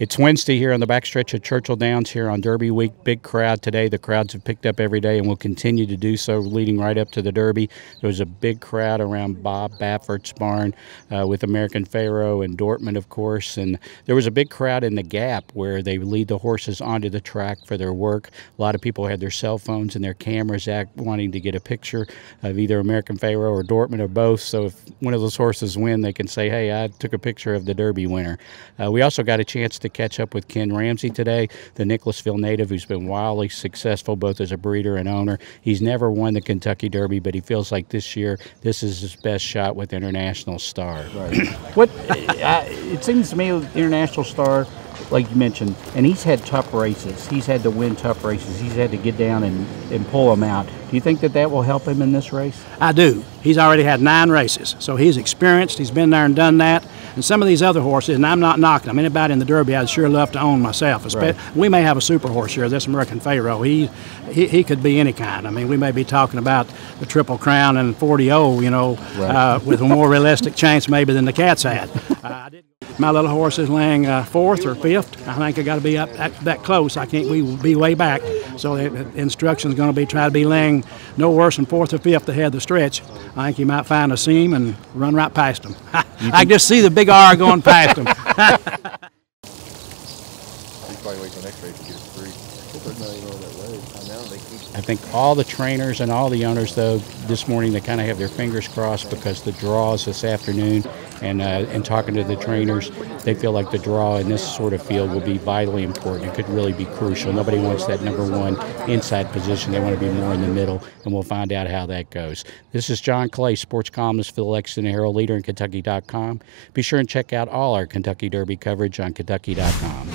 It's Wednesday here on the backstretch of Churchill Downs here on Derby Week. Big crowd today. The crowds have picked up every day and will continue to do so leading right up to the Derby. There was a big crowd around Bob Baffert's barn with American Pharoah and Dortmund, of course. And there was a big crowd in the Gap where they lead the horses onto the track for their work. A lot of people had their cell phones and their cameras out wanting to get a picture of either American Pharoah or Dortmund or both. So if one of those horses win, they can say, hey, I took a picture of the Derby winner. We also got a chance to catch up with Ken Ramsey today, the Nicholasville native who's been wildly successful both as a breeder and owner. He's never won the Kentucky Derby, but he feels like this year this is his best shot with International Star. Right. It seems to me with International Star, like you mentioned, and he's had tough races. He's had to win tough races. He's had to get down and pull them out. Do you think that will help him in this race? I do. He's already had 9 races, so he's experienced. He's been there and done that. And some of these other horses, and I'm not knocking them. Anybody in the Derby I'd sure love to own myself. Right. We may have a super horse here, this American Pharoah. He could be any kind. I mean, we may be talking about the Triple Crown and 40-0, you know, right. With a more realistic chance maybe than the Cats had. My little horse is laying 4th or 5th. I think I got to be up that close. I can't be way back. So the instruction is going to be try to be laying no worse than 4th or 5th ahead of the stretch. I think he might find a seam and run right past him. I can just see the big R going past him. He's probably wait till next race to get it free. I think all the trainers and all the owners, though, this morning they kind of have their fingers crossed because the draws this afternoon and talking to the trainers, they feel like the draw in this sort of field will be vitally important. It could really be crucial. Nobody wants that #1 inside position. They want to be more in the middle, and we'll find out how that goes. This is John Clay, sports columnist for the Lexington Herald-Leader and Kentucky.com. Be sure and check out all our Kentucky Derby coverage on Kentucky.com.